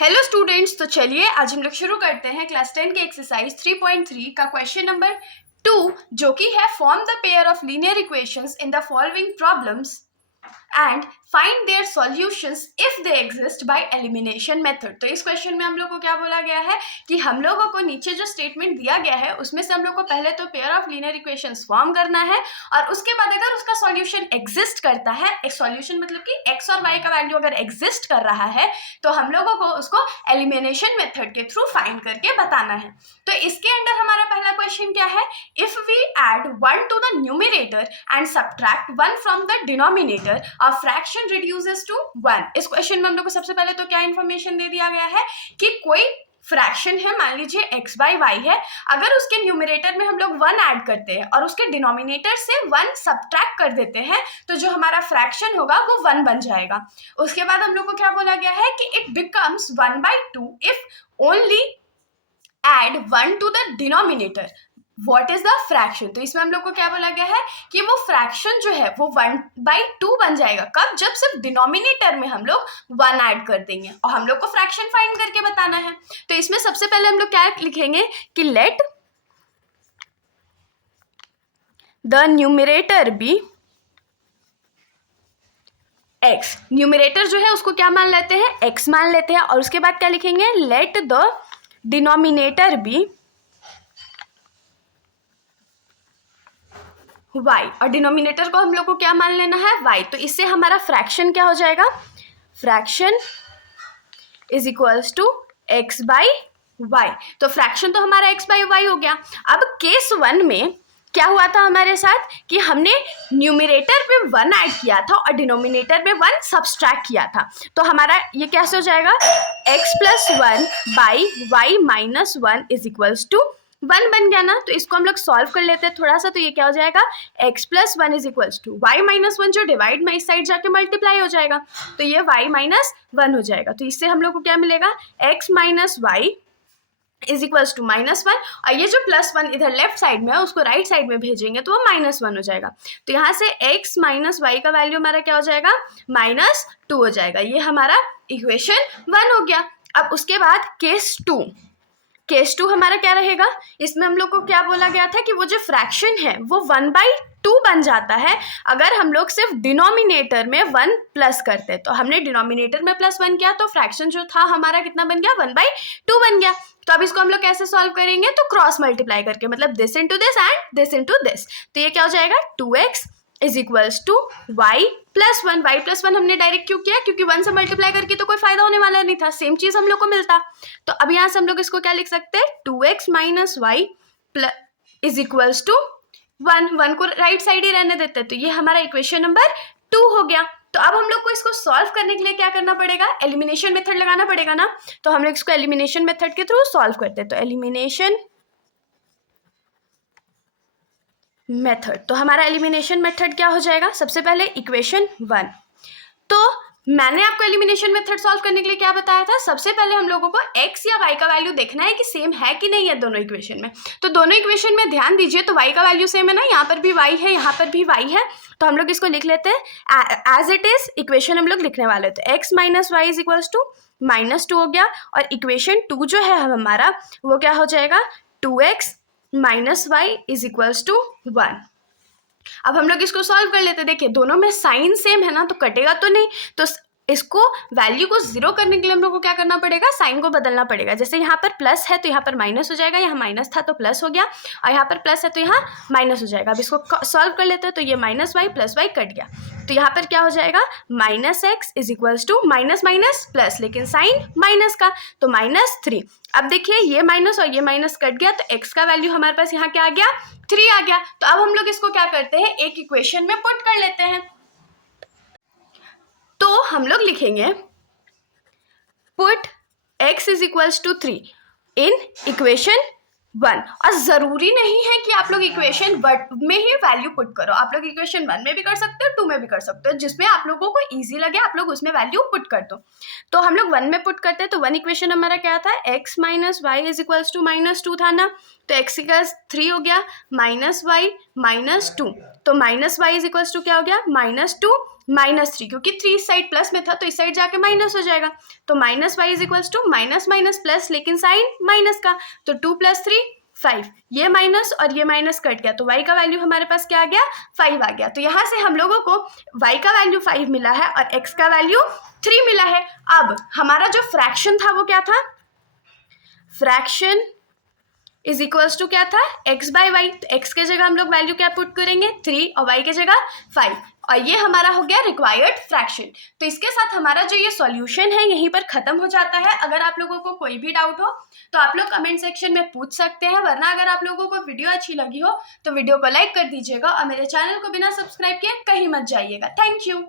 Hello students, तो चलिए आज हम लोग शुरू करते हैं क्लास 10 के एक्सरसाइज 3.3 का क्वेश्चन नंबर 2, जो कि है form the pair of linear equations in the following problems and find their solutions if they exist by elimination method. तो इस क्वेश्चन में हम लोग को क्या बोला गया है कि हम लोगों को नीचे जो स्टेटमेंट दिया गया है उसमें से हम लोग को पहले तो pair of linear equations form करना है और उसके बाद अगर उसका सॉल्यूशन एग्जिस्ट करता है, एक सॉल्यूशन मतलब कि एक्स और वाई का वैल्यू अगर एग्जिस्ट कर रहा है तो हम लोगों को उसको एलिमिनेशन मेथड के थ्रू फाइंड करके बताना है। तो इसके अंदर हमारा पहला क्वेश्चन क्या है, if we add 1 to the numerator and subtract 1 from the denominator a fraction reduces to 1। इस क्वेश्चन में हम लोग को सबसे पहले तो क्या इन्फॉर्मेशन दे दिया गया है कि कोई फ्रैक्शन है, मान लीजिए x बाई वाई है, अगर उसके न्यूमरेटर में हम लोग 1 ऐड करते हैं और उसके डिनोमिनेटर से 1 सब्ट्रैक्ट कर देते हैं तो जो हमारा फ्रैक्शन होगा वो 1 बन जाएगा। उसके बाद हम लोग को क्या बोला गया है कि it becomes 1/2 if only add 1 to the denominator. What is the fraction? तो इसमें हम लोग को क्या बोला गया है कि वो फ्रैक्शन जो है वो 1/2 बन जाएगा। कब? जब सिर्फ डिनोमिनेटर में हम लोग 1 ऐड कर देंगे और हम लोग को फ्रैक्शन फाइंड करके बताना है। तो इसमें सबसे पहले हम लोग क्या लिखेंगे कि let the numerator be x। Numerator जो है उसको क्या मान लेते हैं? x मान लेते हैं। और उसके बाद क्या लिखेंगे? Let the denominator be y, और डिनोमिनेटर को हम लोग को क्या मान लेना है? y। तो इससे हमारा फ्रैक्शन क्या हो जाएगा? Fraction is equals to x by y. तो फ्रैक्शन तो हमारा x बाई वाई हो गया। अब केस 1 में क्या हुआ था हमारे साथ कि हमने न्यूमरेटर पे 1 ऐड किया था और डिनोमिनेटर पे 1 सब्सट्रैक्ट किया था। तो हमारा ये कैसे हो जाएगा? x plus 1 by y minus 1 is equals to 1 बन गया ना। तो इसको हम लोग सॉल्व कर लेते हैं थोड़ा सा। तो ये क्या हो जाएगा? x plus 1 is equals to y minus 1, जो डिवाइड में इस साइड जाके मल्टीप्लाई हो जाएगा तो ये y माइनस 1 हो जाएगा। तो इससे हम लोग को क्या मिलेगा? x minus y is equals to -1, और ये जो +1 इधर लेफ्ट साइड में है उसको राइट साइड में भेजेंगे तो वो -1 हो जाएगा। तो यहाँ से x माइनस वाई का वैल्यू हमारा क्या हो जाएगा? -2 हो जाएगा। ये हमारा इक्वेशन 1 हो गया। अब उसके बाद केस 2 हमारा क्या रहेगा? इसमें हम लोग को क्या बोला गया था कि वो जो फ्रैक्शन है वो 1/2 बन जाता है अगर हम लोग सिर्फ डिनोमिनेटर में 1 प्लस करते। तो हमने डिनोमिनेटर में +1 किया तो फ्रैक्शन जो था हमारा कितना बन गया? 1/2 बन गया। तो अब इसको हम लोग कैसे सॉल्व करेंगे? तो क्रॉस मल्टीप्लाई करके, मतलब this into this and this into this. तो ये क्या हो जाएगा? 2x is equals to y plus 1। Y plus 1 हमने डायरेक्ट क्यों किया? क्योंकि 1 से मल्टीप्लाई करके तो कोई फायदा होने वाला नहीं था, सेम चीज हम लोग को मिलता। तो अब यहाँ से हम लोग इसको क्या लिख सकते हैं? 2x minus y is equals to 1 को राइट साइड ही रहने देते हैं। तो ये हमारा इक्वेशन नंबर 2 हो गया। तो अब हम लोग को इसको सॉल्व करने के लिए क्या करना पड़ेगा? एलिमिनेशन मेथड लगाना पड़ेगा ना। तो हम लोग इसको एलिमिनेशन मेथड के थ्रू सॉल्व करते हैं। तो एलिमिनेशन मेथड, तो हमारा एलिमिनेशन मेथड क्या हो जाएगा? सबसे पहले इक्वेशन 1। तो मैंने आपको एलिमिनेशन मेथड सॉल्व करने के लिए क्या बताया था? सबसे पहले हम लोगों को x या y का वैल्यू देखना है कि सेम है कि नहीं है दोनों इक्वेशन में। तो दोनों इक्वेशन में ध्यान दीजिए तो y का वैल्यू सेम है ना, यहाँ पर भी y है, यहाँ पर भी y है। तो हम लोग इसको लिख लेते हैं एज इट इज। इक्वेशन हम लोग लिखने वाले थे x minus y is equals to -2 हो गया। और इक्वेशन 2 जो है हमारा वो क्या हो जाएगा? 2x minus y is equals to 1। अब हम लोग इसको सॉल्व कर लेते हैं। देखिए दोनों में साइन सेम है ना, तो कटेगा तो नहीं। तो इसको वैल्यू को 0 करने के लिए हम लोग को क्या करना पड़ेगा? साइन को बदलना पड़ेगा। जैसे यहाँ पर प्लस है तो यहाँ पर माइनस हो जाएगा, यहाँ माइनस था तो प्लस हो गया, और यहाँ पर प्लस है तो यहाँ माइनस हो जाएगा। अब इसको सॉल्व कर लेते हैं। तो ये minus y plus y cut गया। तो यहाँ पर क्या हो जाएगा? -x is equals to minus minus plus, लेकिन साइन माइनस का तो -3। अब देखिए ये माइनस और ये माइनस कट गया तो x का वैल्यू हमारे पास यहाँ क्या आ गया? 3 आ गया। तो अब हम लोग इसको क्या करते हैं? एक इक्वेशन में पुट कर लेते हैं। तो हम लोग लिखेंगे put x is equals to 3 in equation 1। और जरूरी नहीं है कि आप लोग इक्वेशन 1 में ही वैल्यू पुट करो, आप लोग इक्वेशन 1 में भी कर सकते हो, 2 में भी कर सकते हो, जिसमें आप लोगों को इजी लगे आप लोग उसमें वैल्यू पुट कर दो। तो हम लोग 1 में पुट करते हैं। तो 1 इक्वेशन हमारा क्या था? x minus y is equals to -2 था ना, तो x इक्वल्स 3 हो गया, -y -2। तो minus y is equals to क्या हो गया, -2 -3, क्योंकि 3 इस साइड प्लस में था तो इस साइड जाके माइनस हो जाएगा। तो minus y is equals to minus minus plus, लेकिन साइन माइनस का, तो 2 + 3 5, ये माइनस और ये माइनस कट गया, तो y का वैल्यू हमारे पास क्या आ गया, 5 आ गया। तो यहाँ से हम लोगों को y का वैल्यू 5 मिला है और x का वैल्यू 3 मिला है। अब हमारा जो फ्रैक्शन था वो क्या था, फ्रैक्शन इज इक्वल्स टू क्या था, x/y। तो x के जगह हम लोग वैल्यू क्या पुट करेंगे, 3, और y के जगह 5, और ये हमारा हो गया रिक्वायर्ड फ्रैक्शन। तो इसके साथ हमारा जो ये सॉल्यूशन है यहीं पर खत्म हो जाता है। अगर आप लोगों को कोई भी डाउट हो तो आप लोग कमेंट सेक्शन में पूछ सकते हैं, वरना अगर आप लोगों को वीडियो अच्छी लगी हो तो वीडियो को लाइक कर दीजिएगा और मेरे चैनल को बिना सब्सक्राइब किए कहीं मत जाइएगा। Thank you.